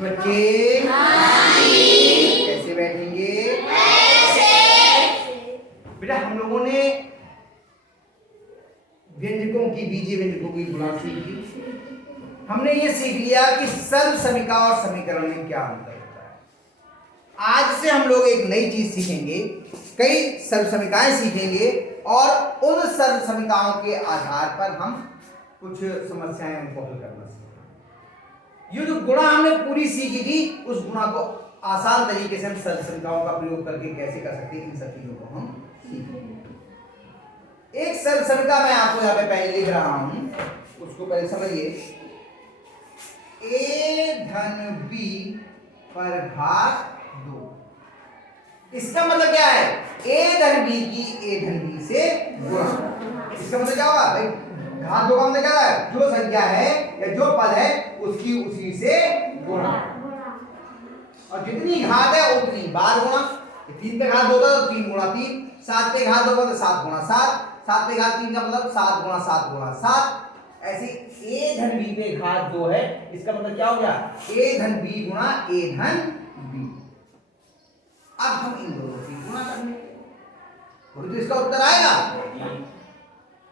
बच्चे कैसे बैठेंगे? बेटा हम लोगों ने व्यंजकों की बीजीय व्यंजकों की गुणा सीखी। हमने ये सीख लिया कि सर्व समीका और समीकरण में क्या अंतर होता है। आज से हम लोग एक नई चीज सीखेंगे, कई सर्व समीकाएं सीखेंगे और उन सर्व समीकाओं के आधार पर हम कुछ समस्याएं उनको हल करना सीखेंगे। ये जो गुणा हमने पूरी सीखी थी, उस गुणा को आसान तरीके से हम सर्व समीकाओं का प्रयोग करके कैसे कर सकते हैं, इन सब चीजों को हम सीखेंगे। एक सर्व समीका मैं आपको यहाँ पे पहले लिख रहा हूं, उसको पहले समझिए। a धन b पर घात 2। इसका मतलब क्या है? a धन b की a धन b से गुणा। इसका मतलब क्या होगा भाई? घात 2 का मतलब क्या है? जो संख्या है या जो पद है उसकी उसी से गुणा, और जितनी घात है उतनी बार गुणा। 3 पे घात 2 था तो 3 गुणा 3, 7 पे घात 2 था तो 7 गुणा 7, 7 पे घात 3 का मतलब 7 गुणा 7 गुणा 7। ऐसे a धन b पे घात 2 है, इसका मतलब क्या हो गया? a धन b गुणा a धन b। अब हम इन दोनों की गुणा करेंगे तो इसका उत्तर आएगा।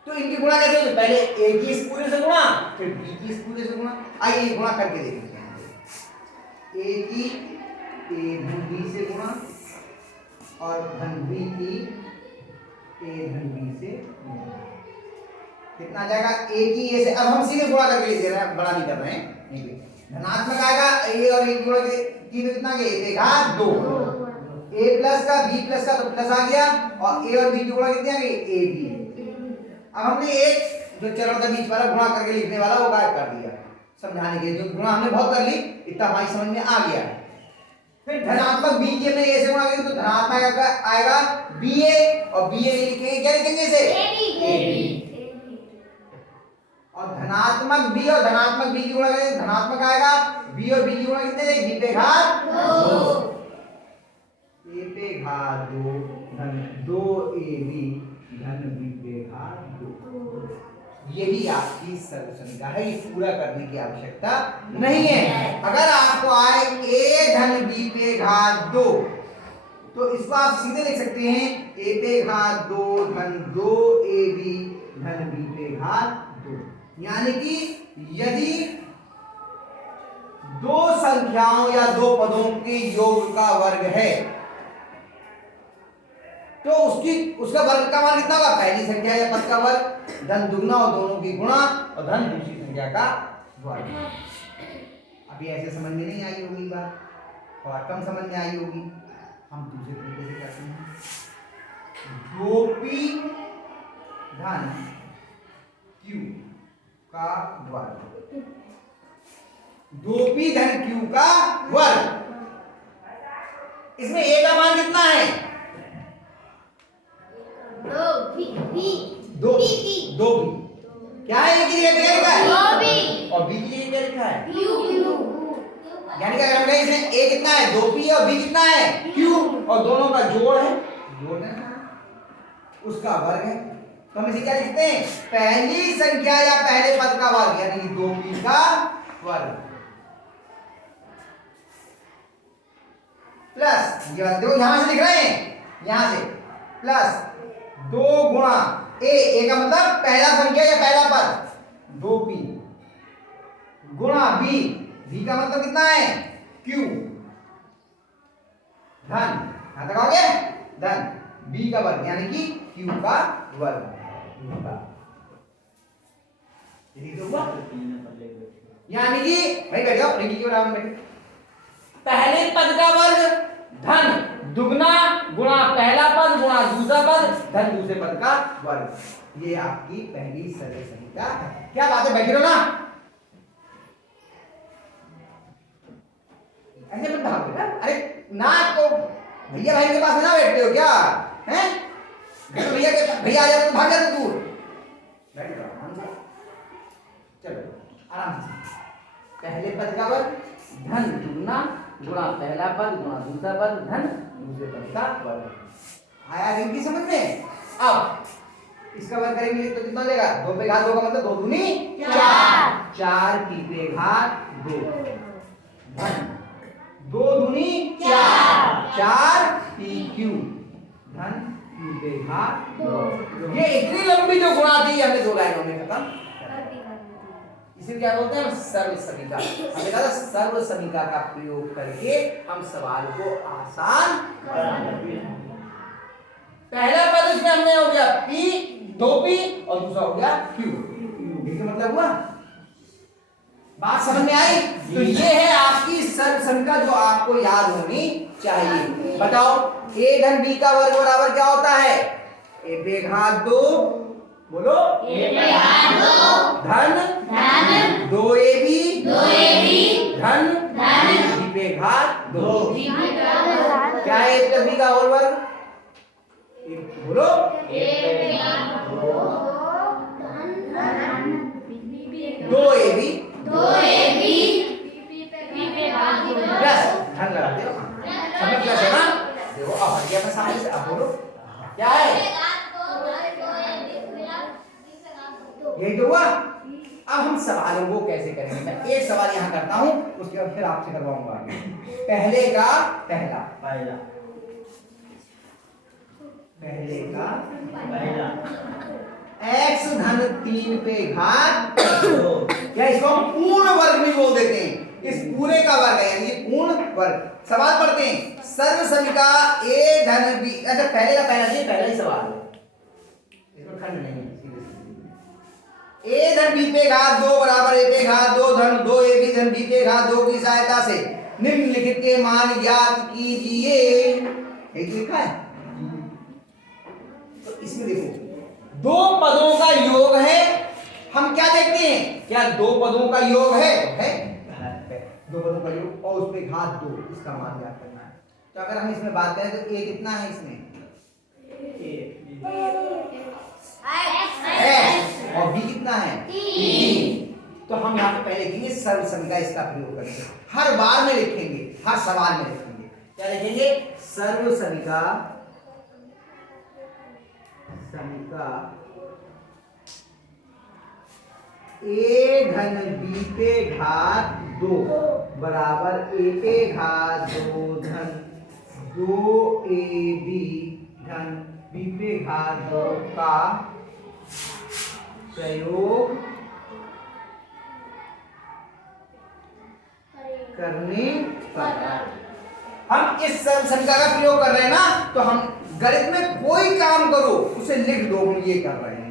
तो इनकी गुणा कैसे होगी? पहले a की इस पूरे से गुणा, फिर b की इस पूरे से गुणा। आइए गुणा करके देखते हैं। a की a धन b से गुणा और धन b की a धन b से गुणा। कितना आ जाएगा? a की a से, अब हम सीधे गुणा करके लिख दे रहे हैं, बड़ा नहीं कर रहे हैं। धनात्मक आएगा a और a गुणा की तो कितना आ गया? a घात 2। a प्लस का b प्लस का तो प्लस आ गया, और a और b की गुणा कितनी आ गई? a b। अब हमने एक जो चरण का बीच वाला गुणा करके लिखने वाला वो गायब कर दिया समझाने के लिए। जो गुणा हमने बहुत कर ली, इतना हमारी समझ में आ गया। फिर धनात्मक b की हमने a से गुणा करेंगे तो धनात्मक आएगा ba, और ba लिखेंगे क्या? लिखेंगे इसे ab। और धनात्मक b और धनात्मक b की गुणा करेंगे धनात्मक आएगा b, और b की गुणा कितने देंगे? b पे घात 2, a पे घात 2 धन 2ab धन b पे घात 2। यही आपकी सर्व समीका है, ये पूरा करने की आवश्यकता नहीं है। अगर आपको आए a धन b पे घात 2 तो इसको आप सीधे लिख सकते हैं a पे घात 2 धन 2ab धन b पे घात 2। यानी कि यदि दो संख्याओं या दो पदों के योग का वर्ग है तो उसका वर्ग का मान कितना होगा? पहली संख्या या पद का वर्ग धन दुगना और दोनों की गुणा और धन दूसरी संख्या का वर्ग। अभी ऐसे समझ में नहीं आई होगी बात, थोड़ा कम समझ में आई होगी। हम दूसरे तरीके से करते हैं। 2p धन q का वर्ग, 2p धन q का वर्ग। इसमें a का मान कितना है? 2 क्या है? a की जगह क्या लिखा है? और b की जगह क्या लिखा है? यानी कि अगर हम कहें इसमें a कितना है? 2p, और b कितना है? q, और दोनों का जोड़ है, जोड़ है उसका वर्ग है। तो हम इसे क्या लिखते हैं? पहली संख्या या पहले पद का वर्ग, यानी कि 2p का वर्ग प्लस, देखो यहां से लिख रहे हैं, यहां से प्लस 2 गुणा a का मतलब पहला संख्या या पहला पद 2p, गुणा b का मतलब कितना है? q, धन यहां तक आओगे, धन b का वर्ग यानी कि q का वर्ग। यानी कि भाई बैठ जाओ, रिंकी के बराबर बैठो। पहले पद का वर्ग धन दुगना गुणा पहला पद गुणा दूसरा पद धन दूसरे पद का वर्ग। ये आपकी पहली सरल समीका है। क्या बात है, बैठे रहो ना, ऐसे मत भागो बेटा। अरे ना तो भैया भाई के पास ना बैठते हो क्या? हैं भैया के भैया आ जाते तो भाग जाते दूर। बैठ जाओ, चलो आराम से। पहले पद का वर्ग धन दुगना गुणा पहला पद गुणा दूसरा पद धन दूसरे पद का वर्ग। आया रिंकी समझ में? अब इसका वर्ग करेंगे तो कितना देगा? 2 पे घात 2 का मतलब 2 दूनी 4, 4 की पे घात 2 धन ये इतनी लंबी जो गुणा थी हमने 2 लाइनों में खत्म, इसे क्या बोलते हैं? सर्व समीका। हमने कहा सर्व समीका का प्रयोग करके हम सवाल को आसान बना देते हैं। पहला पद इसमें हमने हो गया P, 2P और दूसरा हो गया Q। इसका मतलब हुआ, बात समझ में आई? तो ये है आपकी सर्व समीका जो आपको याद होनी चाहिए। बताओ a धन b का वर्ग बराबर क्या होता है? a पे घात 2, बोलो a पे घात 2 धन 2ab धन b पे घात 2। क्या है a प्लस b का होल वर्ग? बोलो a पे घात 2ab प्लस धन लगाते हो, समझ प्लस है ना? देखो अब हट गया सामने से। अब बोलो क्या है? यही तो हुआ। अब हम सवालों को कैसे करेंगे? मैं एक सवाल यहाँ करता हूँ, उसके बाद फिर आपसे करवाऊंगा आगे। पहले का पहला x धन 3 पे घात 2, या इसको हम पूर्ण वर्ग भी बोल देते हैं। इस पूरे का वर्ग है यानी पूर्ण वर्ग। सवाल पढ़ते हैं, सर्व समीका a धन b। अच्छा पहले का पहला नहीं, पहला ही सवाल है, इसमें खंड नहीं है, सीधे a धन b पे घात 2 बराबर a पे घात 2 धन 2ab धन b पे घात 2 की सहायता से निम्नलिखित के मान ज्ञात कीजिए। एक लिखा है, तो इसमें देखो 2 पदों का योग है। हम क्या देखते हैं? क्या 2 पदों का योग है? है 2 पदों का योग और उस पे घात 2, इसका मान ज्ञात करना है। तो अगर हम इसमें बात करें तो a कितना है इसमें? x और b कितना है? 3। तो हम यहाँ पे पहले लिखेंगे सर्व समीका, इसका प्रयोग करेंगे। हर बार में लिखेंगे, हर सवाल में लिखेंगे। क्या लिखेंगे? सर्व समीका a धन b पे घात 2 बराबर a पे घात 2 धन 2ab धन b पे घात 2 का प्रयोग करने पर। हम इस सर्व समीका का प्रयोग कर रहे हैं ना, तो हम गणित में कोई काम करो उसे लिख दो, हम ये कर रहे हैं।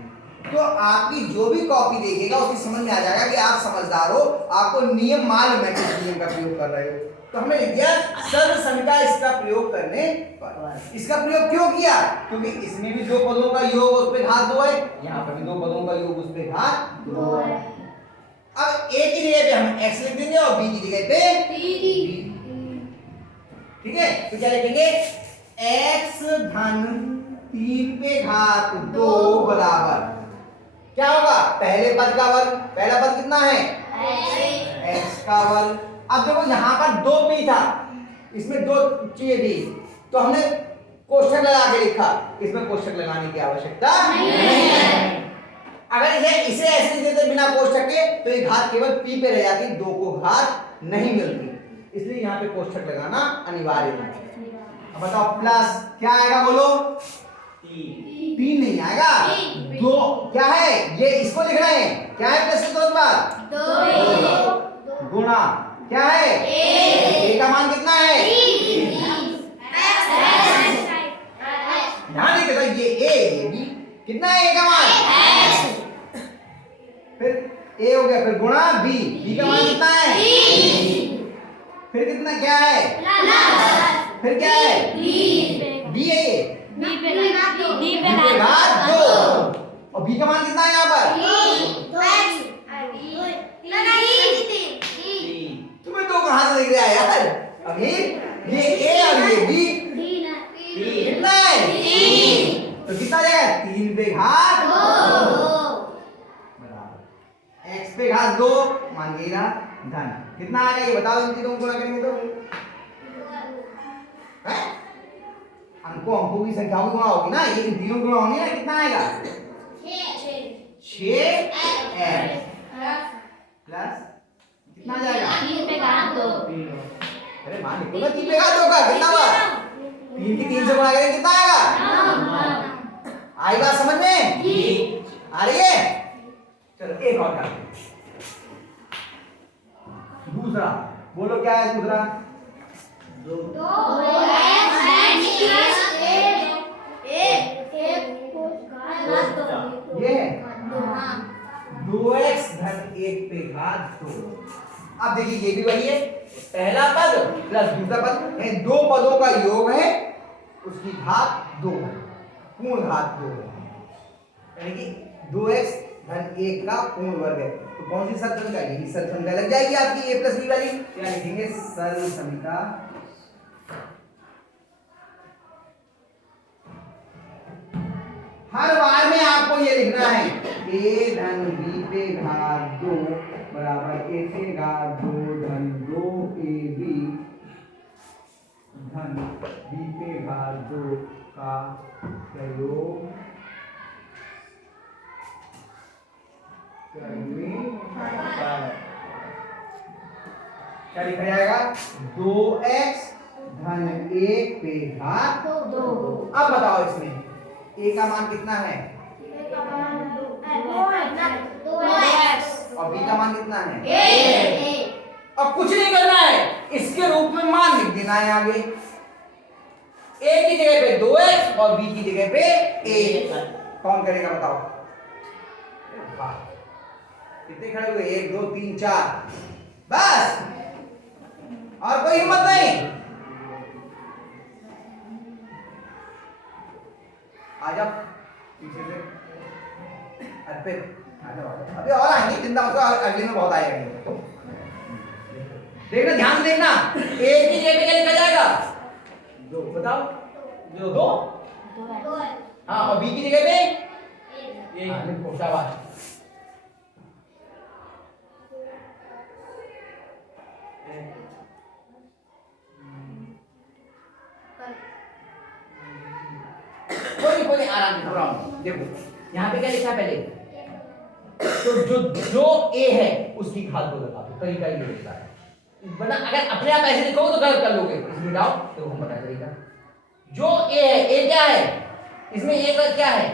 तो आपकी जो भी कॉपी देखेगा उसकी समझ में आ जाएगा कि आप समझदार हो, आपको नियम मालूम है, किस नियम का प्रयोग कर रहे हो। तो हमने लिख दिया सर्व समीका, इसका प्रयोग करने पर। इसका प्रयोग क्यों किया? क्योंकि इसमें भी 2 पदों का योग उस पे घात 2 है, यहाँ पर भी 2 पदों का योग उस पे घात 2 है। अब a की जगह पे हम x लिख देंगे और b की जगह पे b। ठीक है, तो क्या लिखेंगे? x धन 3 पे घात 2 बराबर क्या होगा? पहले पद का वर्ग। पहला पद कितना है? x का वर्ग। अब देखो यहाँ पर 2p था, इसमें 2 चीजें थी, तो हमने कोष्ठक लगा के लिखा। इसमें कोष्ठक लगाने की आवश्यकता नहीं है। अगर इसे ऐसे लिख देते बिना कोष्ठक के तो ये घात केवल p पे रह जाती, 2 को घात नहीं मिलती, इसलिए यहाँ पे कोष्ठक लगाना अनिवार्य है। अब बताओ प्लस क्या आएगा? बोलो 3 नहीं आएगा, 2 क्या है? ये इसको लिख रहे हैं, क्या है प्लस के तुरंत बाद 2 गुणा क्या है? a का मान कितना है? ध्यान देके तो ये a b कितना है? a का मान फिर a हो गया, फिर गुणा b का मान कितना है? फिर कितना क्या है? फिर क्या है? b है ये b पे घात 2 और b का मान कितना है यहाँ पर? तुम्हें 2 कहाँ से दिख रहा है यार? अभी ये a और ये b कितना है? तो कितना जाएगा? 3 पे घात 2 बराबर x पे घात 2 मान गया धन। कितना आएगा ये बताओ? इन तीनों को गुणा करेंगे तो अंकों की संख्याओं की गुणा होगी ना, ये तीनों गुणा होंगे ना, कितना आएगा? 6x प्लस कितना जाएगा? 3 पे घात 2। अरे मान लिखो ना, 3 पे घात 2 का कितना हुआ? 3 की 3 से गुणा करेंगे कितना आएगा? आई बात समझ में? जी। आ रही है? चलो एक और करते हैं। दूसरा बोलो क्या है दूसरा? ये है 2x धन 1 पे घात 2। अब देखिए ये भी वही है, पहला पद प्लस दूसरा पद, ये दो पदों का योग है, उसकी घात 2 है, पूर्ण घात 2 है, यानी कि 2x धन 1 का पूर्ण वर्ग है। तो कौन सी सरल संख्या? यही सरल संख्या लग जाएगी आपकी a प्लस बी वाली। क्या लिखेंगे? सरल संख्या हर बार में आपको ये लिखना है a धन b पे घात 2 बराबर a पे घात 2 धन 2ab धन b पे घात 2 का प्रयोग क्या लिखा जाएगा? 2x धन 1 पे घात 2। अब बताओ इसमें a का मान कितना है और b का मान कितना है? अब कुछ नहीं करना है, इसके रूप में मान लिख देना है आगे। a की जगह पे 2x और b की जगह पे a। कौन करेगा बताओ? कितने खड़े हुए? 1 2 3 4, बस, और कोई हिम्मत नहीं। आ जाओ पीछे से, अर्पित आ जाओ, अभी और आएंगे, चिंता मत करो, अगले में बहुत आएगा। देखना, ध्यान से देखना, एक की जगह पे क्या लिखा जाएगा? 2, बताओ। 2 हाँ, और बी की जगह पे 1 लिखो, शाबाश। कोई आराम से थोड़ा देखो, यहाँ पे क्या लिखा है पहले? तो जो a है उसकी घात 2 लगा दो, तरीका ये लिखता है, वरना अगर अपने आप ऐसे लिखोगे तो गलत कर लोगे। इसमें डाउ तो हम बता तरीका। जो a है, a क्या है इसमें? a का क्या है?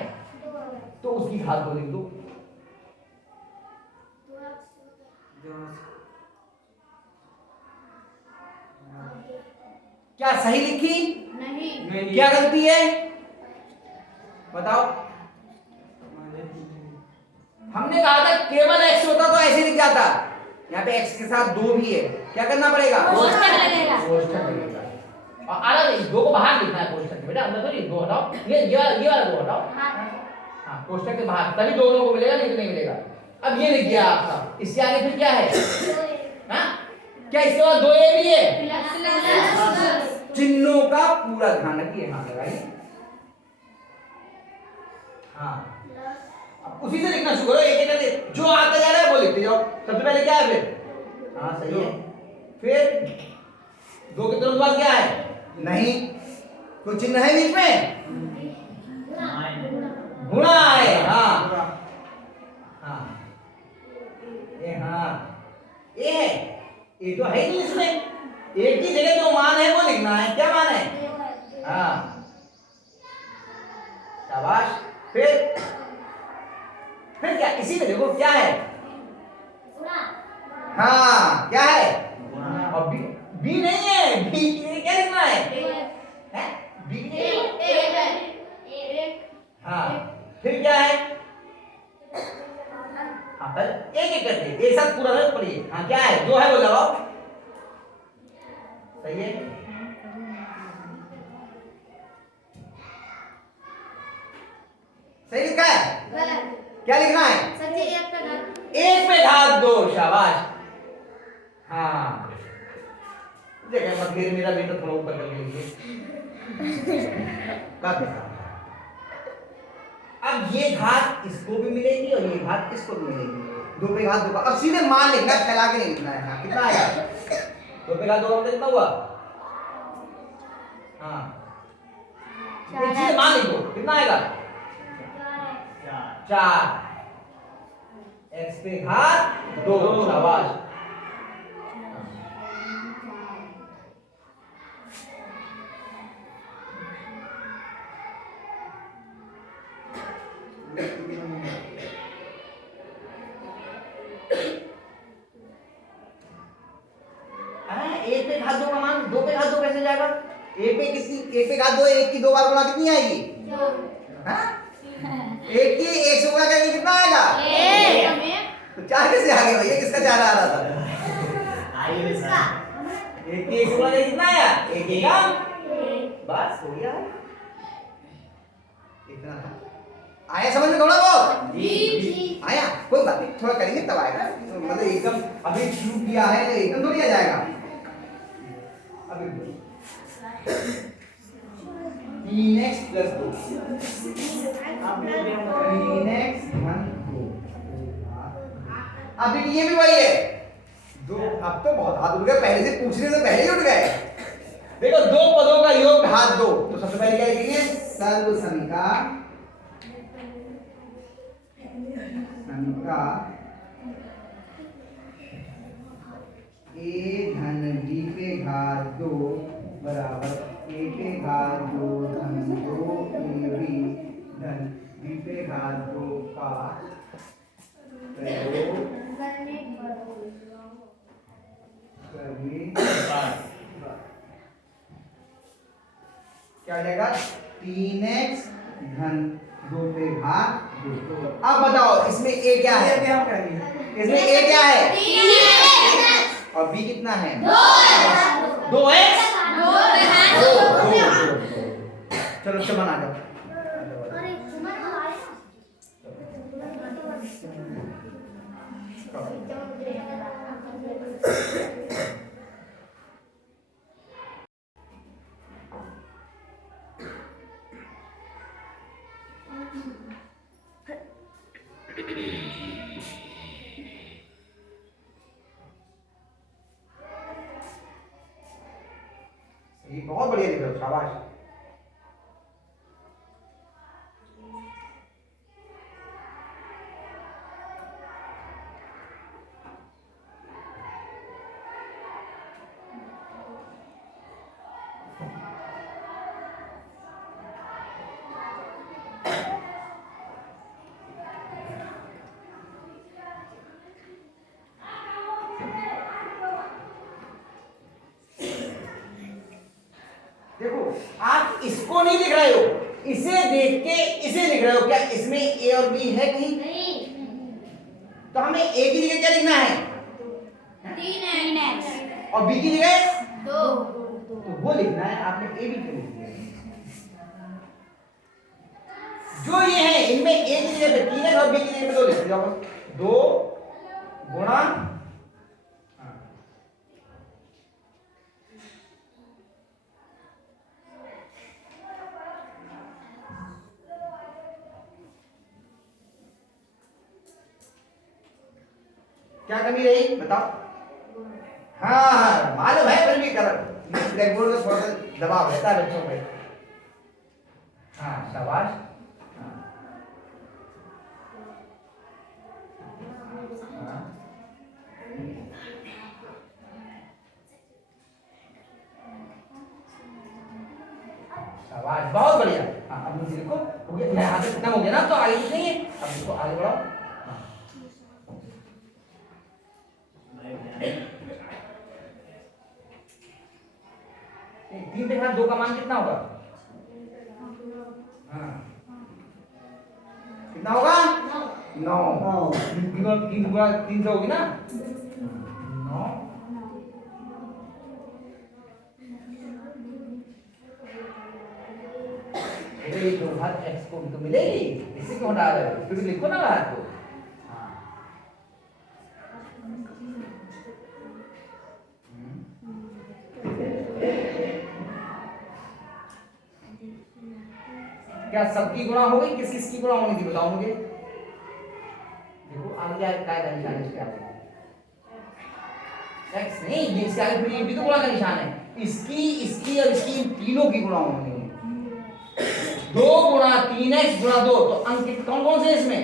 तो उसकी घात 2 लिख दो। क्या सही लिखी? नहीं। क्या गलती है बताओ? हमने कहा था केवल x होता तो ऐसे लिख जाता, यहाँ पे x के साथ 2 भी है, क्या करना पड़ेगा? कोष्ठक लगेगा। और अलग 2 को बाहर लिखना है कोष्ठक के, बेटा अंदर तो नहीं, 2 हटाओ, ये वाला 2 हटाओ। हाँ, कोष्ठक के बाहर, तभी दोनों को मिलेगा, नहीं तो नहीं मिलेगा। अब ये लिख गया आपका, इसके आगे फिर क्या है? हाँ, क्या इसके बाद 2a भी है? चिन्हों का पूरा ध्यान रखिए, हाँ लगाइए। हाँ, अब उसी से लिखना शुरू करो, एक एक जो आता जा रहा है वो लिखते जाओ। सबसे पहले क्या है फिर? हाँ सही है, फिर 2 के तुरंत बाद क्या है? नहीं, कोई चिन्ह है बीच में? गुणा है। हाँ हाँ, ये हाँ ये है, ये तो है ही नहीं इसमें, एक की जगह जो मान है वो लिखना है। क्या मान है? हाँ शाबाश। फिर क्या? इसी में देखो क्या है? हाँ क्या है? और बी नहीं है, बी क्या लिखना है? बी हाँ, फिर क्या है? हाँ पर एक एक करके एक साथ पूरा रख पड़िए। हाँ क्या है? जो है वो लगाओ, सही है। सही लिखा है? क्या लिखना है? 1 पे घात 2, शाबाश। हाँ जगह मत घेर, मेरा बेटा थोड़ा ऊपर कर लीजिए। अब ये घात इसको भी मिलेगी और ये घात इसको भी मिलेगी, 2 पे घात 2 का। अब सीधे मान लिखना, फैला के नहीं लिखना है। हाँ कितना आएगा? 2 पे घात 2 का कितना हुआ? हाँ सीधे मान लिखो, कितना आएगा? 4 x पे घात 2, शाबाश। एक पे घात 2 का मान 2 पे घात 2 कैसे जाएगा? एक पे घात 2, एक की 2 बार गुणा कितनी आएगी? 2। हाँ? एक की 1 से गुणा करेंगे कितना आएगा? 1। तो 4 कैसे आ गया भैया? किसका 4 आ रहा था? एक की 1 से गुणा करेंगे कितना आया? 1 का बस हो गया। इतना आया समझ में थोड़ा बहुत? जी आया। कोई बात नहीं, थोड़ा करेंगे तब आएगा। तो मतलब एकदम अभी शुरू किया है तो एकदम थोड़ी आ जाएगा। अभी 3x + 2 3x 1 2। अभी ये भी वही है दो। अब तो बहुत हाथ उठ गए, पहले से पूछने से पहले ही उठ गए। देखो दो पदों का योग घात 2, तो सबसे पहले क्या लिखेंगे? सर्व समीका a धन b पे घात 2 बराबर a पे घात 2 धन 2ab धन b पे घात 2 का प्रयोग क्या हो जाएगा? 3x धन 2 पे घात 2। अब बताओ इसमें a क्या है? इसमें a क्या है? 3x और b कितना है? 2x। चलो चमन आ जाओ। ये बहुत बढ़िया लिख रहे हो, शाबाश। देखो आप इसको नहीं लिख रहे हो, इसे देख के इसे लिख रहे हो। क्या इसमें a और b है कहीं? नहीं। तो हमें a की जगह क्या लिखना है? 3x और b की जगह 2। तो वो लिखना है, आपने a b क्यों लिख दिया? जो ये है इनमें a की जगह पे 3x और b की जगह पे 2 लिख दिया। 2 गुणा क्या कमी रही बताओ? हाँ मालूम है, फिर भी कर ब्लैक बोर्ड में थोड़ा सा दबाव रहता है बच्चों पे। हाँ शाबाश। शाबाश बहुत बढ़िया। हाँ अब मुझे देखो हो गया, मैं आगे खत्म हो गया ना, तो आगे कुछ नहीं है। अब इसको आगे बढ़ाओ। तीन पे घात 2 का मान कितना होगा? हाँ कितना होगा? 9। 3 गुणा 3 से होगी ना 9। ये दो घात x को भी तो मिलेगी, इसे क्यों हटा रहे हो? फिर लिखो ना घात को। क्या सबकी गुणा हो गई? किस किस की गुणा होनी थी बताओ मुझे। देखो आगे क्या कायदा निशान इसके आगे x नहीं, ये इसके आगे फिर ये भी तो गुणा का निशान है। इसकी इसकी और इसकी इन तीनों की गुणा होनी है। 2 गुणा 3x गुणा 2, तो अंक कौन कौन से इसमें?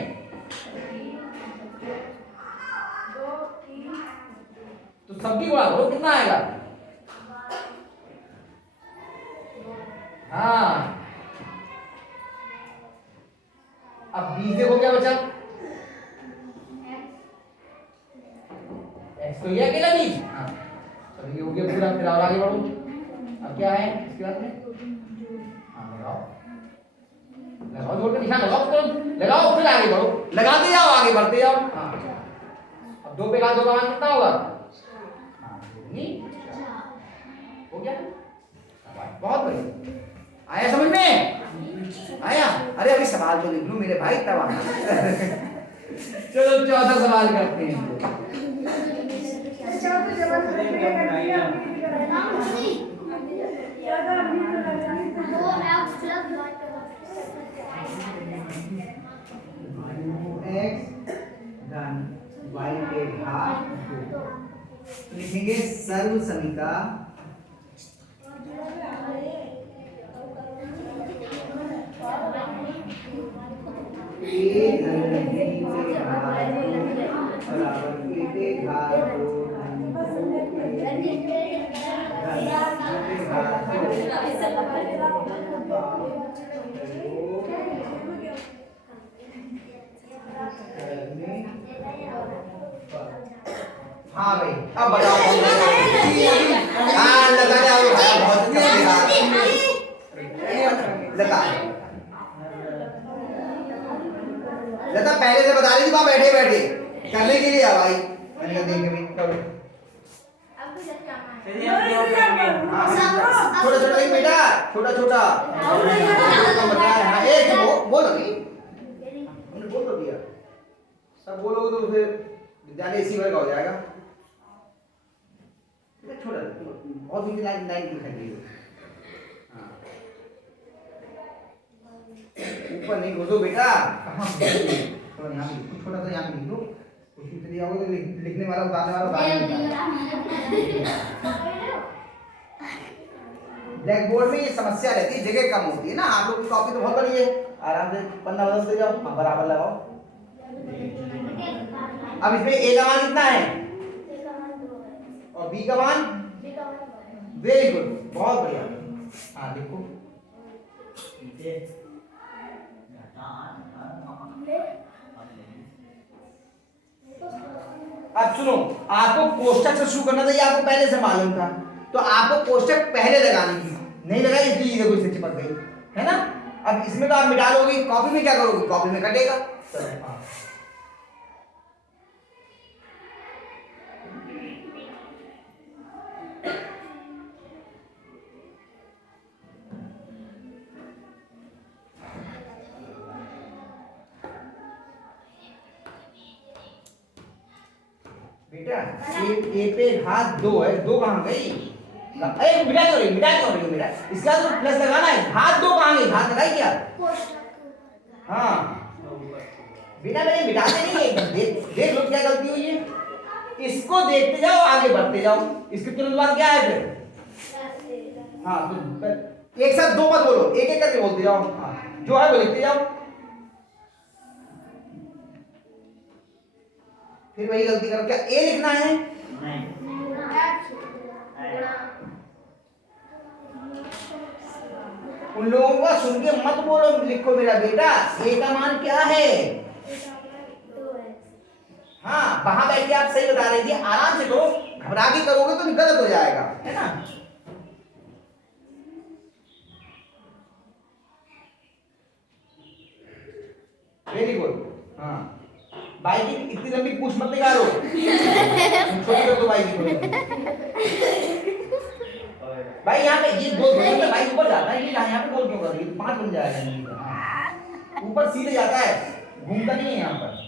तो सबकी गुणा करो कितना आएगा? हाँ अब 20 देखो क्या बचा? x तो ये अकेला 20। हाँ चलो ये हो गया पूरा फिर और आगे बढ़ो। अब क्या है इसके बाद में? हाँ लगाओ, लगाओ, जोड़ के निशान लगाओ, तुरंत लगाओ, फिर आगे बढ़ो, लगाते जाओ, आगे बढ़ते जाओ। हाँ अब 2 पे घात 2 का मान कितना होगा? हाँ हो गया, बहुत बढ़िया। आया समझ में? आया? अरे अभी सवाल तो लिख लूं मेरे भाई तब आना। चलो 14 सवाल करते हैं। y के घात 2 लिखेंगे सर्व समीका a धन b के घात बराबर a के घात 2 हाँ भाई अब बताओ। हाँ लता ने बहुत लता लता पहले से बता रही थी वहां बैठे बैठे करने के लिए भाई। मैंने कहा देख के भी छोटा छोटा ही बेटा, छोटा छोटा एक बोलो नहीं, हमने बोल तो दिया, सब बोलोगे तो फिर विद्यालय इसी वर्ग का हो जाएगा। छोटा बहुत ही लाइन लाइन दिखाई दे। हाँ ऊपर नहीं घुसो बेटा, कहाँ थोड़ा यहाँ भी छोटा सा यहाँ भी लिख दो, उसकी चली आओगे तो लिखने वाला उतारने वाला उतार। ब्लैक बोर्ड में ये समस्या रहती है, जगह कम होती है ना। आप लोग की कॉपी तो बहुत बड़ी है, आराम से पन्ना बदल दे जाओ, हाँ बराबर लगाओ। अब इसमें ए का मान कितना है और बी का मान? वेरी गुड, बहुत बढ़िया। हाँ देखो अब सुनो, आपको कोष्टक से शुरू करना था, ये आपको पहले से मालूम था, तो आपको कोष्टक पहले लगानी थी, नहीं लगाई इसलिए देखो इससे चिपक गई है ना। अब इसमें तो आप मिटा लोगे, कॉपी में क्या करोगे? कॉपी में कटेगा। बेटा ए पे घात 2 है, 2 कहाँ गई? अरे मिटा क्यों रही बेटा? इसका तो प्लस लगाना है, घात 2 कहाँ गई? घात लगाई क्या? हाँ बेटा मैंने मिटाते नहीं है, देख लो क्या गलती हुई है। इसको देखते जाओ, आगे बढ़ते जाओ, इसके तुरंत बाद क्या है फिर? हाँ तो एक साथ 2 मत बोलो, एक एक करके बोलते जाओ। हाँ जो है वो लिखते जाओ, फिर वही गलती करो। क्या ए लिखना है? नहीं। उन लोगों का सुन के मत बोलो, लिखो मेरा बेटा ए का मान क्या है? हाँ वहां बैठ के आप सही बता रही थी, आराम से करो, घबरा के करोगे तो गलत हो जाएगा, है ना। Very good. हाँ भाई की इतनी लंबी पूछ मत निकालो, छोटी कर दो भाई की। भाई यहाँ पे ये गोल घूमता भाई ऊपर जाता है, ये यहाँ पे गोल क्यों कर रही है? 5 बन जाएगा, ऊपर सीधे जाता है, घूमता नहीं है यहाँ पर।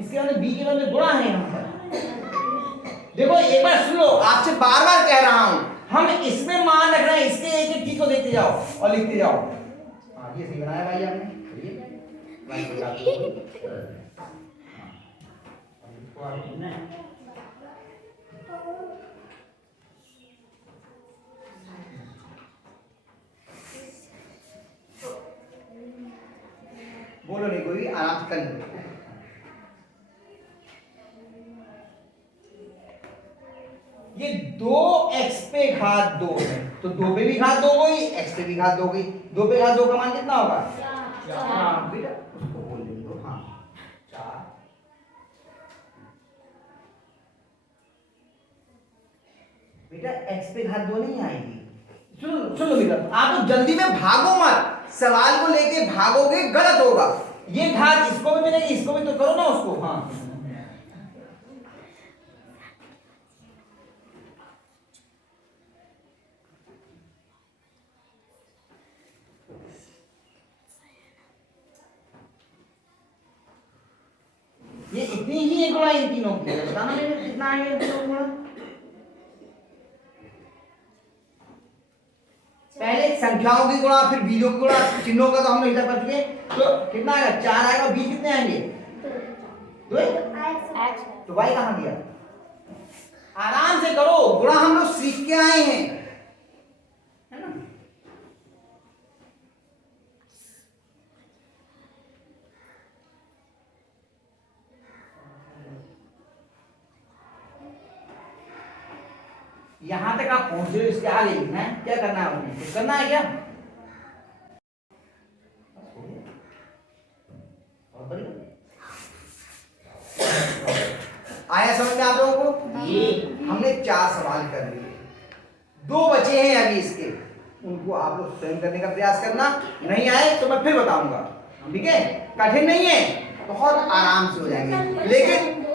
इसके अंदर बी के अंदर गुणा है यहाँ पर। देखो एक बार सुन लो, आपसे बार बार कह रहा हूँ, हम इसमें मान रख रहे हैं, इसके एक एक चीज को देखते जाओ और लिखते जाओ। हाँ ये सही बनाया भाई आपने, बोलो नहीं कोई, आराम से कर लो। ये 2x पे घात 2 है, तो 2 पे भी घात 2 गई, x पे भी घात 2 गई। 2 पे घात 2 का मान कितना होगा? 4। हाँ बेटा उसको बोल दे दो। हाँ 4 बेटा x पे घात 2 नहीं आएगी। सुन लो बेटा, आप लोग जल्दी में भागो मत, सवाल को लेके भागोगे गलत होगा। ये घात इसको भी मिलेगी, इसको भी तो करो ना उसको। हाँ ये इतनी ही एक गुणा इन तीनों की, बताना मेरे कितना आएगा इन तीनों गुणा। पहले संख्याओं की गुणा, फिर बीजों की गुणा, चिन्हों का तो हम हिसाब कर चुके। तो कितना आएगा, 4 आएगा, बीज कितने आएंगे, 2। तो y कहां दिया, आराम से करो, गुणा हम लोग सीख के आए हैं, है ना। यहां तक आप पहुंच रहे हो, इसके आगे लिखना है, क्या करना है उसमें, कुछ करना है क्या। आया समझ में आप लोगों को। ये हमने 4 सवाल कर लिए, 2 बचे हैं अभी इसके, उनको आप लोग स्वयं करने का प्रयास करना। नहीं आए तो मैं फिर बताऊंगा, ठीक है। कठिन नहीं है, बहुत आराम से हो जाएंगे,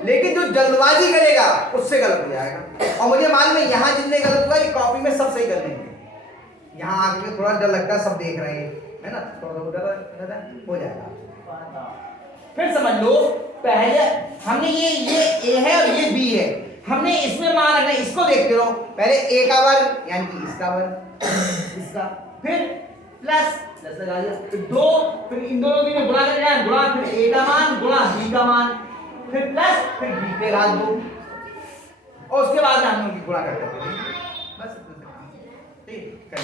लेकिन जो जल्दबाजी करेगा उससे गलत हो जाएगा। और मुझे मालूम है यहाँ जितने गलत होगा ये कॉपी में सब सही कर लेंगे। यहाँ आके थोड़ा डर लगता है, सब देख रहे हैं, है ना, थोड़ा डर हो जाएगा। फिर समझ लो, पहले हमने ये a है और ये b है, हमने इसमें मान रखना, इसको देखते रहो। पहले a का वर्ग यानी कि इसका वर्ग, इसका, फिर प्लस लगा दिया, फिर 2, फिर इन दोनों की गुणा करना है, गुणा, फिर a का मान गुणा b का मान, फिर प्लस, फिर b पे घात 2, और उसके बाद हम लोग गुणा करते हैं। बस ठीक है, कल